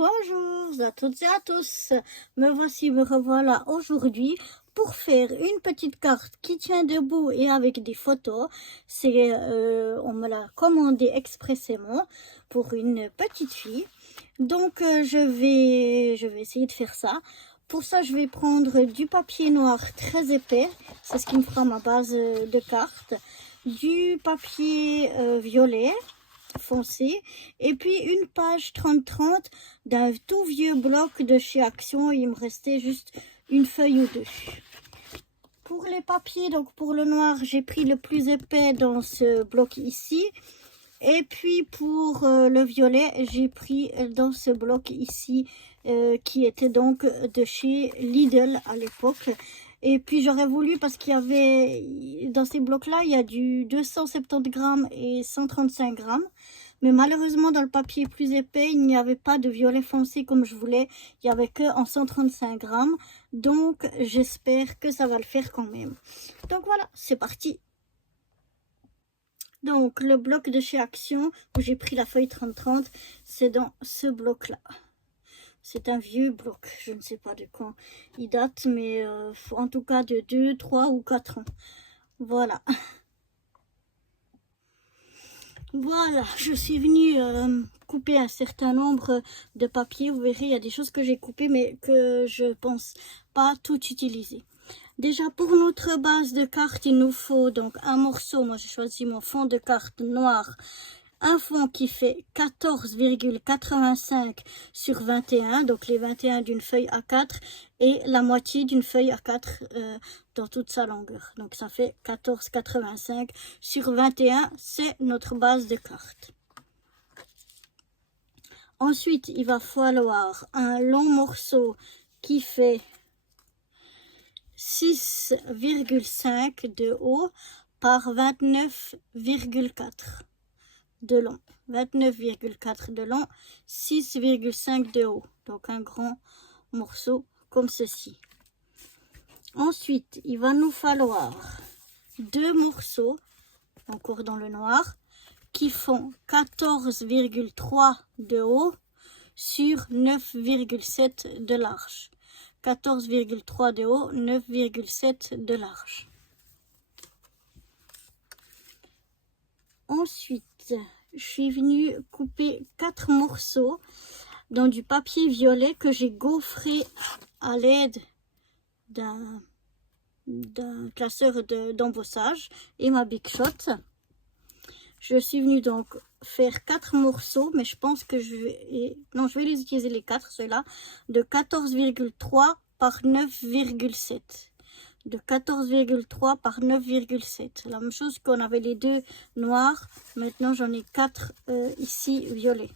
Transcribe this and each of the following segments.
Bonjour à toutes et à tous, me revoilà aujourd'hui pour faire une petite carte qui tient debout et avec des photos. On me l'a commandé expressément pour une petite fille. Donc je vais essayer de faire ça. Pour ça, je vais prendre du papier noir très épais, c'est ce qui me fera ma base de carte, du papier violet foncé et puis une page 30-30 d'un tout vieux bloc de chez Action. Il me restait juste une feuille ou deux. Pour les papiers, donc pour le noir, j'ai pris le plus épais dans ce bloc ici. Et puis pour le violet, j'ai pris dans ce bloc ici qui était donc de chez Lidl à l'époque. Et puis j'aurais voulu, parce qu'il y avait, dans ces blocs-là, il y a du 270 grammes et 135 grammes. Mais malheureusement, dans le papier plus épais, il n'y avait pas de violet foncé comme je voulais. Il n'y avait que en 135 grammes. Donc j'espère que ça va le faire quand même. Donc voilà, c'est parti. Donc le bloc de chez Action, où j'ai pris la feuille 30-30, c'est dans ce bloc-là. C'est un vieux bloc, je ne sais pas de quand il date, mais en tout cas de 2, 3 ou 4 ans. Voilà. Voilà, je suis venue couper un certain nombre de papiers. Vous verrez, il y a des choses que j'ai coupées, mais que je pense pas tout utiliser. Déjà, pour notre base de carte, il nous faut donc un morceau. Moi, j'ai choisi mon fond de carte noir. Un fond qui fait 14,85 sur 21, donc les 21 d'une feuille A4 et la moitié d'une feuille A4 dans toute sa longueur. Donc ça fait 14,85 sur 21, c'est notre base de carte. Ensuite, il va falloir un long morceau qui fait 6,5 de haut par 29,4 de long, 29,4 de long, 6,5 de haut, donc un grand morceau comme ceci. Ensuite, il va nous falloir deux morceaux, encore dans le noir, qui font 14,3 de haut sur 9,7 de large. 14,3 de haut, 9,7 de large. Ensuite, je suis venue couper 4 morceaux dans du papier violet que j'ai gaufré à l'aide d'un classeur d'embossage et ma Big Shot. Je suis venue donc faire 4 morceaux, mais je pense que je vais les utiliser les 4, ceux-là, de 14,3 par 9,7. De 14,3 par 9,7. La même chose qu'on avait les deux noirs. Maintenant, j'en ai 4 ici violets.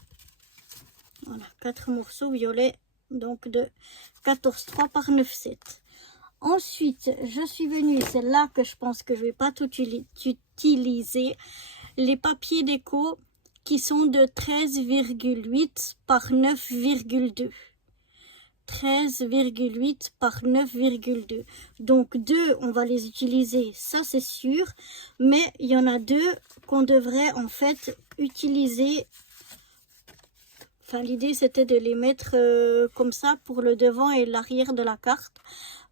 Voilà, 4 morceaux violets, donc de 14,3 par 9,7. Ensuite, je suis venue, c'est là que je pense que je ne vais pas tout utiliser, les papiers déco qui sont de 13,8 par 9,2. 13,8 par 9,2. Donc 2, on va les utiliser, ça c'est sûr. Mais il y en a 2 qu'on devrait en fait utiliser. Enfin, l'idée c'était de les mettre comme ça pour le devant et l'arrière de la carte.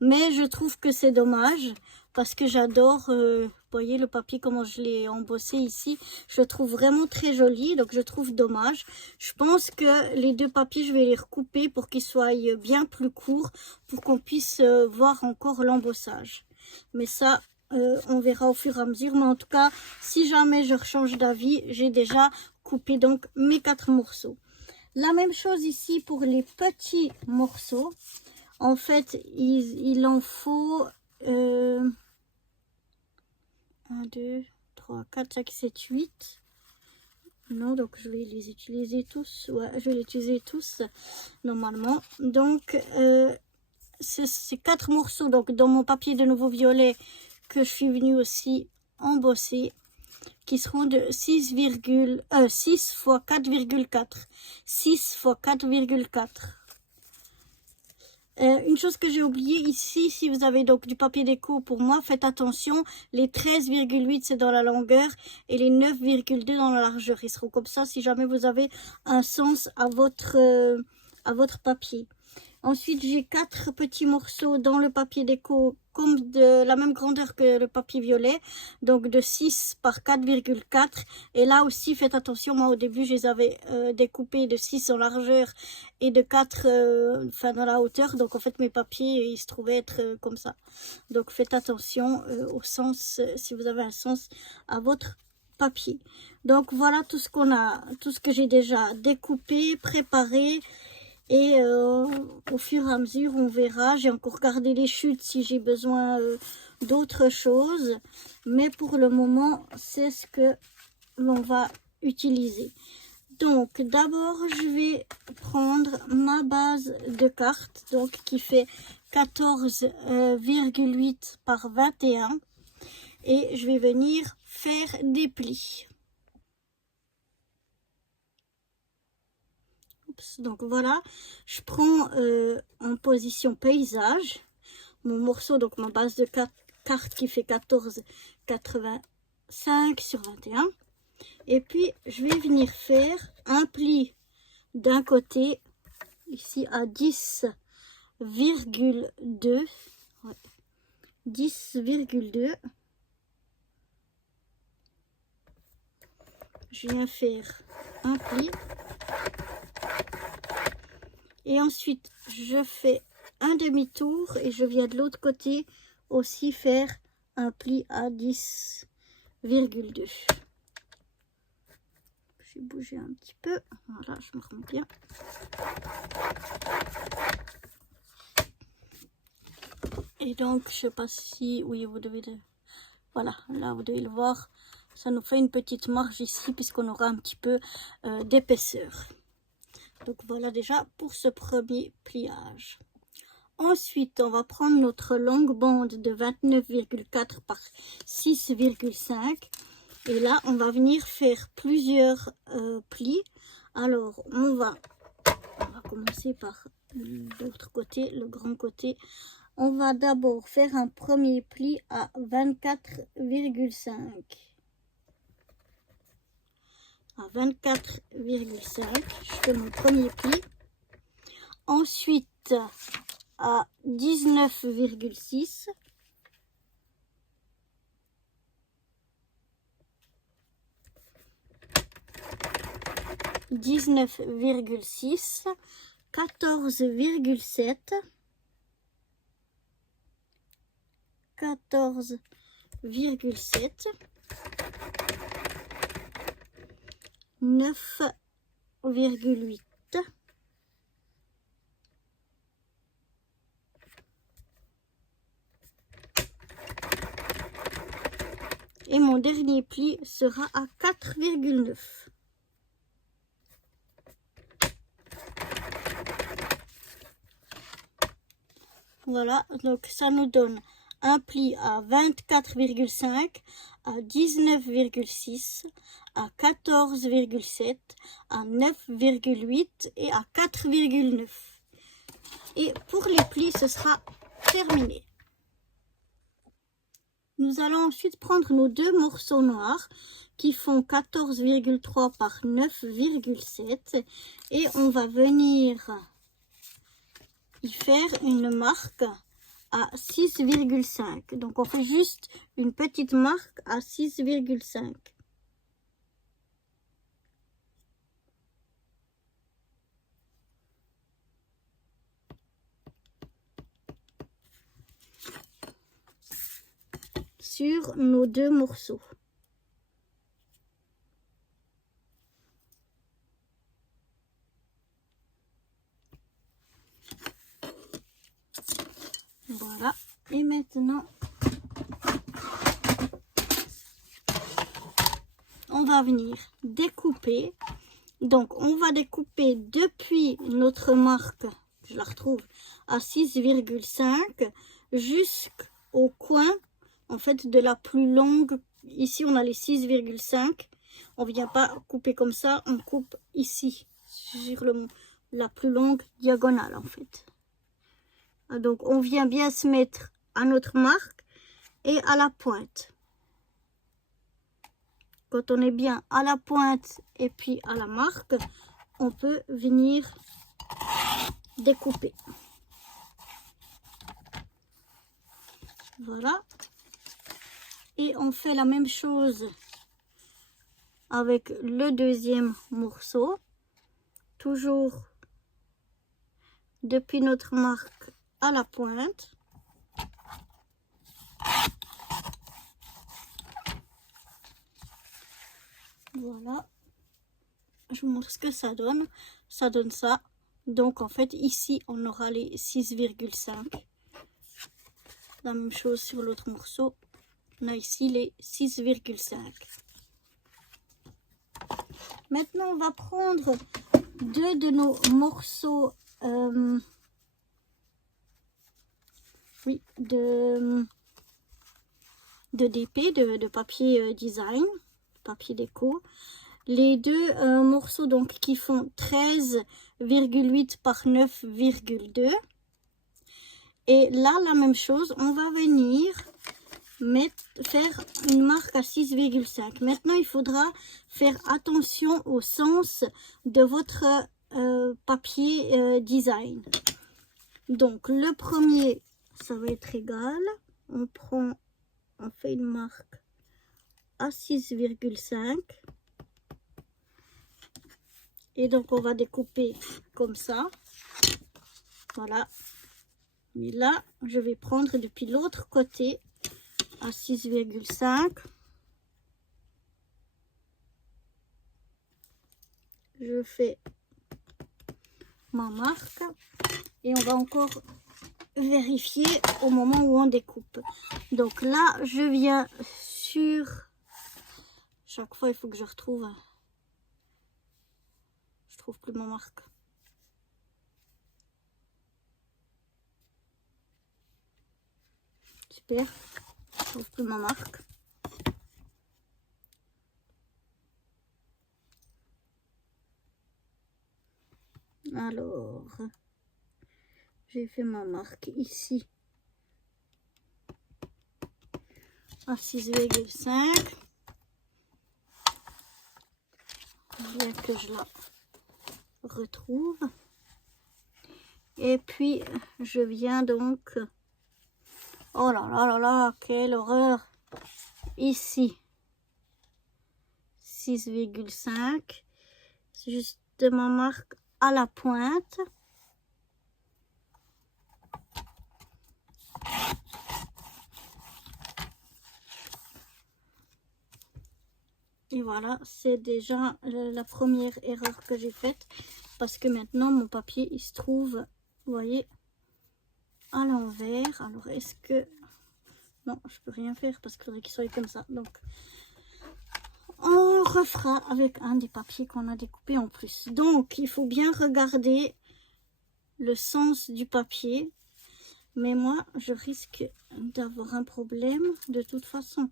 Mais je trouve que c'est dommage parce que j'adore, vous voyez le papier comment je l'ai embossé ici. Je le trouve vraiment très joli, donc je trouve dommage. Je pense que les deux papiers, je vais les recouper pour qu'ils soient bien plus courts, pour qu'on puisse voir encore l'embossage. Mais ça, on verra au fur et à mesure. Mais en tout cas, si jamais je change d'avis, j'ai déjà coupé donc mes 4 morceaux. La même chose ici pour les petits morceaux. En fait, il en faut 1, 2, 3, 4, 5, 7, 8. Non, donc je vais les utiliser tous. Ouais, je vais les utiliser tous normalement. Donc, c'est 4 morceaux donc dans mon papier de nouveau violet que je suis venue aussi embosser, qui seront de 6 fois 4,4. 6 fois 4,4. Une chose que j'ai oublié ici, si vous avez donc du papier déco pour moi, faites attention, les 13,8 c'est dans la longueur et les 9,2 dans la largeur. Ils seront comme ça si jamais vous avez un sens à votre à votre papier. Ensuite, j'ai 4 petits morceaux dans le papier déco, comme de la même grandeur que le papier violet, donc de 6 par 4,4. Et là aussi, faites attention, moi au début, je les avais découpés de 6 en largeur et de 4 dans la hauteur. Donc en fait, mes papiers, ils se trouvaient être comme ça. Donc faites attention au sens, si vous avez un sens à votre papier. Donc voilà tout ce qu'on a, tout ce que j'ai déjà découpé, préparé. Et au fur et à mesure, on verra. J'ai encore gardé les chutes si j'ai besoin d'autres choses. Mais pour le moment, c'est ce que l'on va utiliser. Donc, d'abord, je vais prendre ma base de cartes, donc qui fait 14,8 par 21. Et je vais venir faire des plis. Donc voilà, je prends en position paysage mon morceau, donc ma base de cartes qui fait 14,85 sur 21. Et puis je vais venir faire un pli d'un côté, ici à 10,2. Ouais, 10,2. Je viens faire un pli. Et ensuite, je fais un demi-tour et je viens de l'autre côté aussi faire un pli à 10,2. J'ai bougé un petit peu. Voilà, je me remets bien. Et donc, je sais pas si... Oui, vous devez... Voilà, là, vous devez le voir. Ça nous fait une petite marge ici puisqu'on aura un petit peu d'épaisseur. Donc voilà déjà pour ce premier pliage. Ensuite, on va prendre notre longue bande de 29,4 par 6,5. Et là, on va venir faire plusieurs plis. Alors, on va commencer par l'autre côté, le grand côté. On va d'abord faire un premier pli à 24,5. À 24,5, je fais mon premier pli. Ensuite, à 19,6. « 19,6 » 14,7 14,7 9,8 et mon dernier pli sera à 4,9. Voilà, donc ça nous donne un pli à 24,5, à 19,6, à 14,7, à 9,8 et à 4,9. Et pour les plis, ce sera terminé. Nous allons ensuite prendre nos deux morceaux noirs qui font 14,3 par 9,7 et on va venir y faire une marque à 6,5. Donc on fait juste une petite marque à 6,5. Sur nos deux morceaux. Voilà. Et maintenant, on va venir découper. Donc, on va découper depuis notre marque, je la retrouve, à 6,5 jusqu'au coin, en fait, de la plus longue. Ici, on a les 6,5. On ne vient pas couper comme ça, on coupe ici, sur la plus longue diagonale, en fait. Donc, on vient bien se mettre à notre marque et à la pointe. Quand on est bien à la pointe et puis à la marque, on peut venir découper. Voilà. Et on fait la même chose avec le deuxième morceau. Toujours depuis notre marque à la pointe. Voilà. Je vous montre ce que ça donne. Ça donne ça. Donc en fait ici on aura les 6,5. La même chose sur l'autre morceau. On a ici les 6,5. Maintenant on va prendre deux de nos morceaux de DP, de papier design, papier déco. Les deux morceaux donc qui font 13,8 par 9,2. Et là, la même chose, on va venir faire une marque à 6,5. Maintenant, il faudra faire attention au sens de votre papier design. Donc, le premier, ça va être égal. On fait une marque à 6,5. Et donc, on va découper comme ça. Voilà. Et là, je vais prendre depuis l'autre côté à 6,5. Je fais ma marque. Et on va encore vérifier au moment où on découpe. Donc là, je viens sur... Chaque fois, il faut que je retrouve... Je trouve plus ma marque. Super. Je trouve plus ma marque. Alors, j'ai fait ma marque ici à 6,5. Bien que je la retrouve. Et puis, je viens donc... Oh là là là là, quelle horreur! Ici, 6,5. C'est juste ma marque à la pointe. Et voilà, c'est déjà la première erreur que j'ai faite. Parce que maintenant, mon papier, il se trouve, vous voyez, à l'envers. Alors, est-ce que... Non, je peux rien faire parce qu'il faudrait qu'il soit comme ça. Donc, on refera avec un des papiers qu'on a découpé en plus. Donc, il faut bien regarder le sens du papier. Mais moi, je risque d'avoir un problème de toute façon.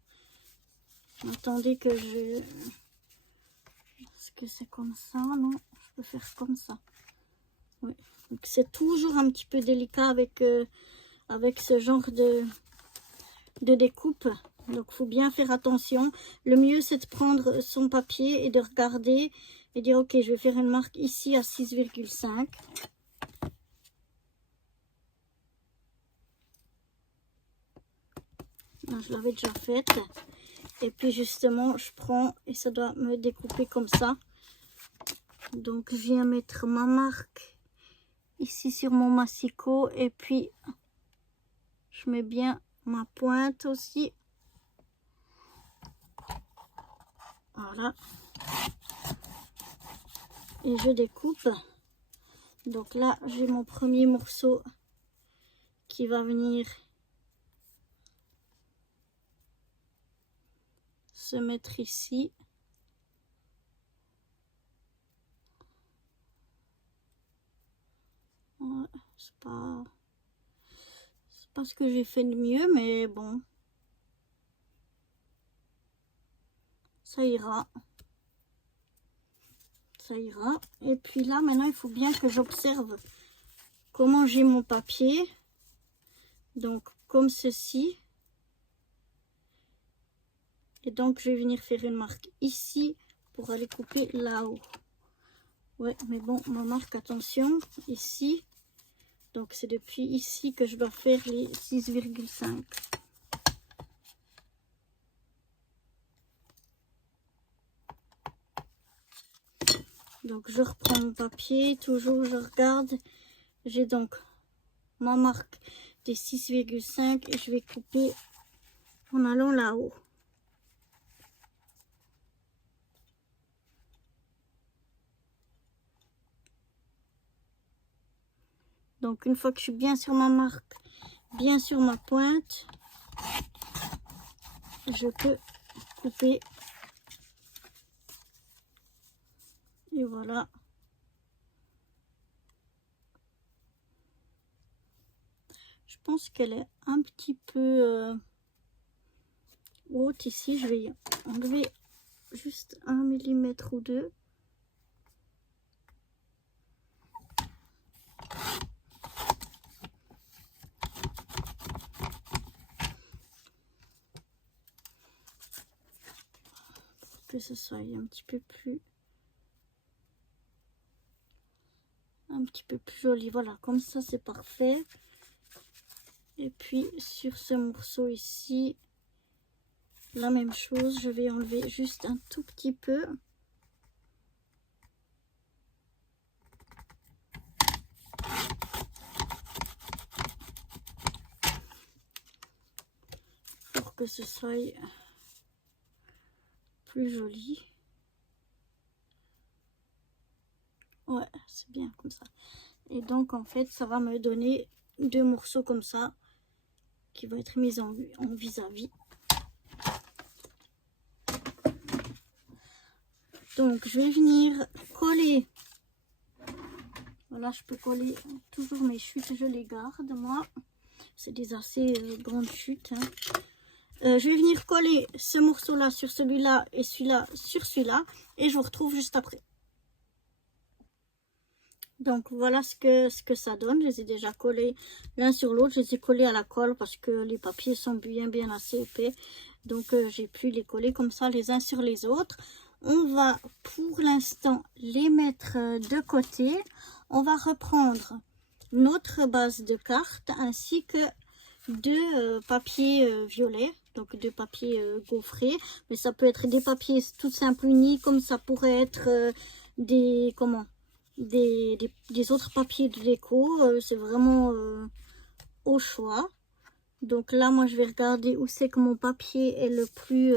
Attendez que je... Est-ce que c'est comme ça? Non, je peux faire comme ça. Oui. Donc, c'est toujours un petit peu délicat avec, avec ce genre de découpe. Donc, il faut bien faire attention. Le mieux, c'est de prendre son papier et de regarder et dire, ok, je vais faire une marque ici à 6,5. Je l'avais déjà faite. Et puis, justement, je prends et ça doit me découper comme ça. Donc, je viens mettre ma marque ici sur mon massicot. Et puis, je mets bien ma pointe aussi. Voilà. Et je découpe. Donc là, j'ai mon premier morceau qui va venir se mettre ici. Ouais, c'est pas ce que j'ai fait de mieux, mais bon. Ça ira. Ça ira. Et puis là, maintenant, il faut bien que j'observe comment j'ai mon papier. Donc, comme ceci. Et donc, je vais venir faire une marque ici pour aller couper là-haut. Ouais, mais bon, ma marque, attention, ici. Donc c'est depuis ici que je dois faire les 6,5. Donc je reprends mon papier, toujours je regarde. J'ai donc ma marque des 6,5 et je vais couper en allant là-haut. Donc une fois que je suis bien sur ma marque, bien sur ma pointe, je peux couper. Et voilà. Je pense qu'elle est un petit peu haute ici. Je vais enlever juste 1 millimètre ou 2. Pour que ce soit un petit peu plus joli. Voilà, comme ça c'est parfait. Et puis sur ce morceau ici, la même chose, je vais enlever juste un tout petit peu. Pour que ce soit plus joli. Ouais, c'est bien comme ça. Et donc en fait, ça va me donner 2 morceaux comme ça qui vont être mis en vis-à-vis. Donc je vais venir coller. Voilà, je peux coller toujours mes chutes, je les garde moi. C'est des assez grandes chutes. Hein. Je vais venir coller ce morceau-là sur celui-là et celui-là sur celui-là. Et je vous retrouve juste après. Donc voilà ce que ça donne. Je les ai déjà collés l'un sur l'autre. Je les ai collés à la colle parce que les papiers sont bien assez épais. Donc j'ai pu les coller comme ça les uns sur les autres. On va pour l'instant les mettre de côté. On va reprendre notre base de cartes ainsi que 2 papiers violets. Donc 2 papiers gaufrés. Mais ça peut être des papiers tout simples unis comme ça pourrait être des autres papiers de déco. C'est vraiment au choix. Donc là moi je vais regarder où c'est que mon papier est le plus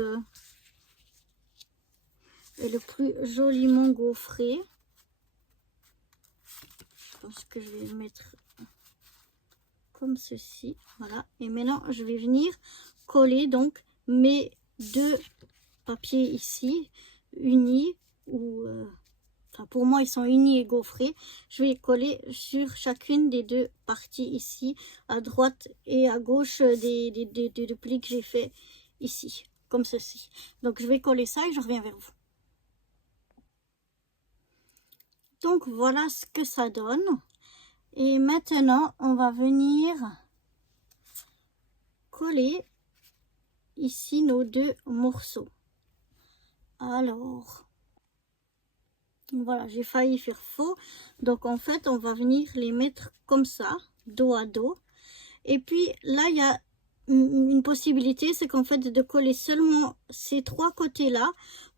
joliment gaufré. Je pense que je vais le mettre comme ceci. Voilà. Et maintenant je vais venir coller donc mes 2 papiers ici unis ou enfin, pour moi, ils sont unis et gaufrés. Je vais coller sur chacune des 2 parties ici, à droite et à gauche des plis que j'ai fait ici, comme ceci. Donc, je vais coller ça et je reviens vers vous. Donc, voilà ce que ça donne. Et maintenant, on va venir coller ici nos 2 morceaux. Alors... Voilà, j'ai failli faire faux. Donc, en fait, on va venir les mettre comme ça, dos à dos. Et puis, là, il y a une possibilité, c'est qu'en fait, de coller seulement ces 3 côtés-là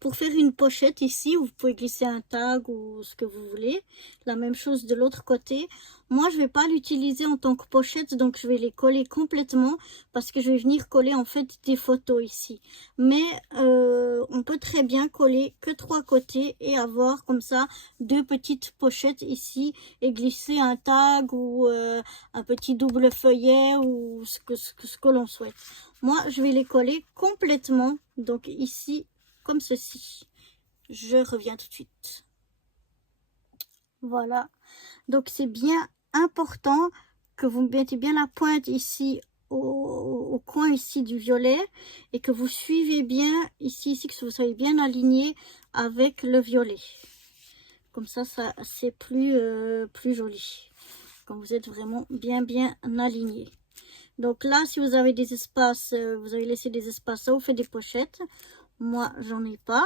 pour faire une pochette ici, où vous pouvez glisser un tag ou ce que vous voulez. La même chose de l'autre côté. Moi, je vais pas l'utiliser en tant que pochette, donc je vais les coller complètement parce que je vais venir coller en fait des photos ici. Mais on peut très bien coller que 3 côtés et avoir comme ça 2 petites pochettes ici et glisser un tag ou un petit double feuillet ou ce que l'on souhaite. Moi, je vais les coller complètement, donc ici, comme ceci. Je reviens tout de suite. Voilà. Donc, c'est bien important que vous mettez bien la pointe ici au coin ici du violet et que vous suivez bien ici, que vous soyez bien aligné avec le violet. Comme ça c'est plus joli. Quand vous êtes vraiment bien aligné. Donc là, si vous avez des espaces, vous avez laissé des espaces, ça vous fait des pochettes. Moi, j'en ai pas.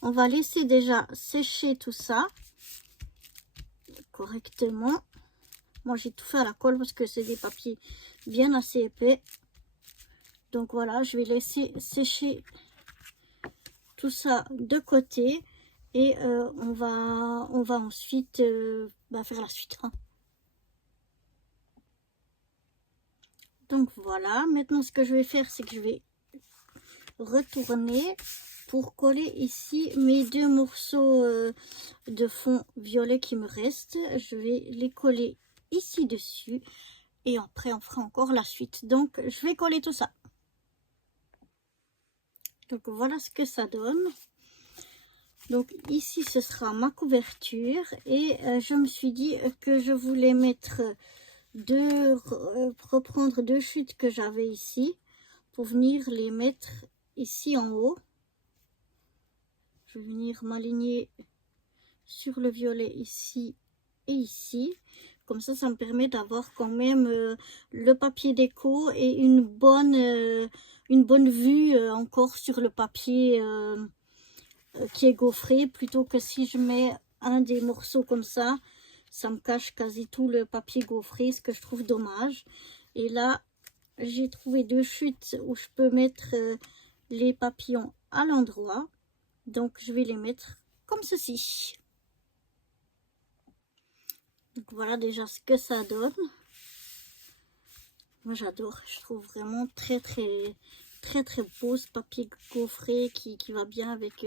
On va laisser déjà sécher tout ça correctement. Moi, j'ai tout fait à la colle parce que c'est des papiers bien assez épais. Donc voilà, je vais laisser sécher tout ça de côté. Et on va ensuite faire la suite. Hein. Donc voilà, maintenant ce que je vais faire, c'est que je vais retourner pour coller ici mes deux morceaux de fond violet qui me restent. Je vais les coller ici dessus et après on fera encore la suite. Donc je vais coller tout ça. Donc voilà ce que ça donne. Donc ici ce sera ma couverture et je me suis dit que je voulais mettre reprendre deux chutes que j'avais ici pour venir les mettre ici en haut. Je vais venir m'aligner sur le violet ici et ici. Comme ça me permet d'avoir quand même le papier déco et une bonne vue encore sur le papier qui est gaufré, plutôt que si je mets un des morceaux comme ça me cache quasi tout le papier gaufré, ce que je trouve dommage. Et là, j'ai trouvé deux chutes où je peux mettre les papillons à l'endroit. Donc, je vais les mettre comme ceci. Donc, voilà déjà ce que ça donne. Moi, j'adore. Je trouve vraiment très beau ce papier gaufré qui va bien avec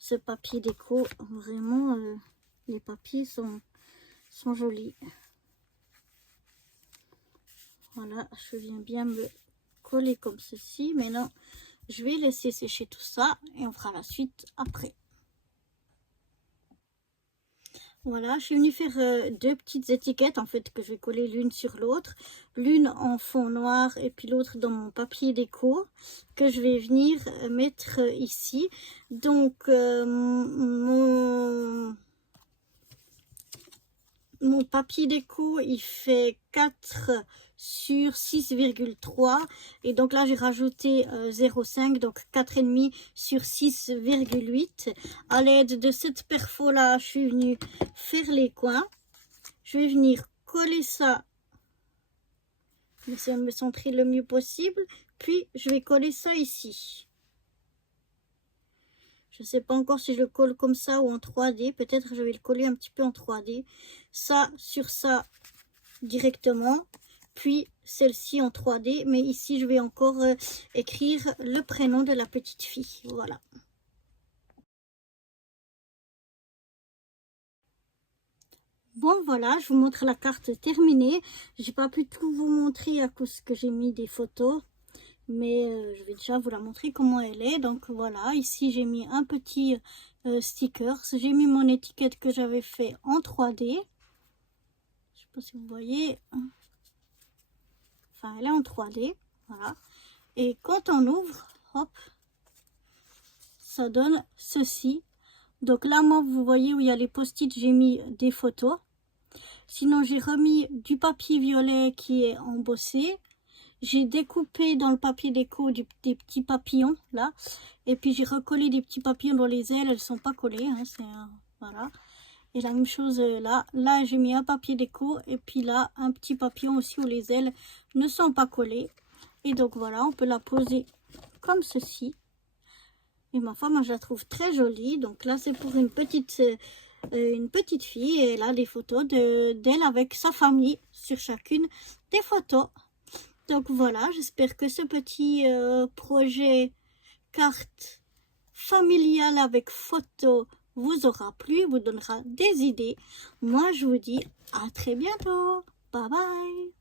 ce papier déco. Vraiment, les papiers sont jolis. Voilà, je viens bien me coller comme ceci. Maintenant, je vais laisser sécher tout ça et on fera la suite après. Voilà, je suis venue faire deux petites étiquettes en fait que je vais coller l'une sur l'autre. L'une en fond noir et puis l'autre dans mon papier déco que je vais venir mettre ici. Donc, mon papier déco, il fait 4 sur 6,3 et donc là j'ai rajouté 0,5, donc 4,5 sur 6,8. À l'aide de cette perfo là, je suis venue faire les coins. Je vais venir coller ça, essayer de me centrer le mieux possible, puis je vais coller ça ici. Je ne sais pas encore si je le colle comme ça ou en 3D. Peut-être je vais le coller un petit peu en 3D. Ça sur ça directement. Puis celle-ci en 3D. Mais ici, je vais encore écrire le prénom de la petite fille. Voilà. Bon, voilà, je vous montre la carte terminée. J'ai pas pu tout vous montrer à cause que j'ai mis des photos. Mais je vais déjà vous la montrer comment elle est. Donc voilà, ici j'ai mis un petit sticker. J'ai mis mon étiquette que j'avais fait en 3D. Je sais pas si vous voyez. Enfin, elle est en 3D. Voilà. Et quand on ouvre, hop, ça donne ceci. Donc là, moi, vous voyez où il y a les post-it, j'ai mis des photos. Sinon, j'ai remis du papier violet qui est embossé. J'ai découpé dans le papier déco des petits papillons, là. Et puis, j'ai recollé des petits papillons dans les ailes. Elles ne sont pas collées, hein, voilà. Et la même chose là. Là, j'ai mis un papier déco. Et puis là, un petit papillon aussi où les ailes ne sont pas collées. Et donc, voilà, on peut la poser comme ceci. Et ma femme, je la trouve très jolie. Donc là, c'est pour une petite fille. Et là, des photos d'elle avec sa famille sur chacune des photos. Donc voilà, j'espère que ce petit projet carte familiale avec photo vous aura plu, vous donnera des idées. Moi, je vous dis à très bientôt. Bye bye.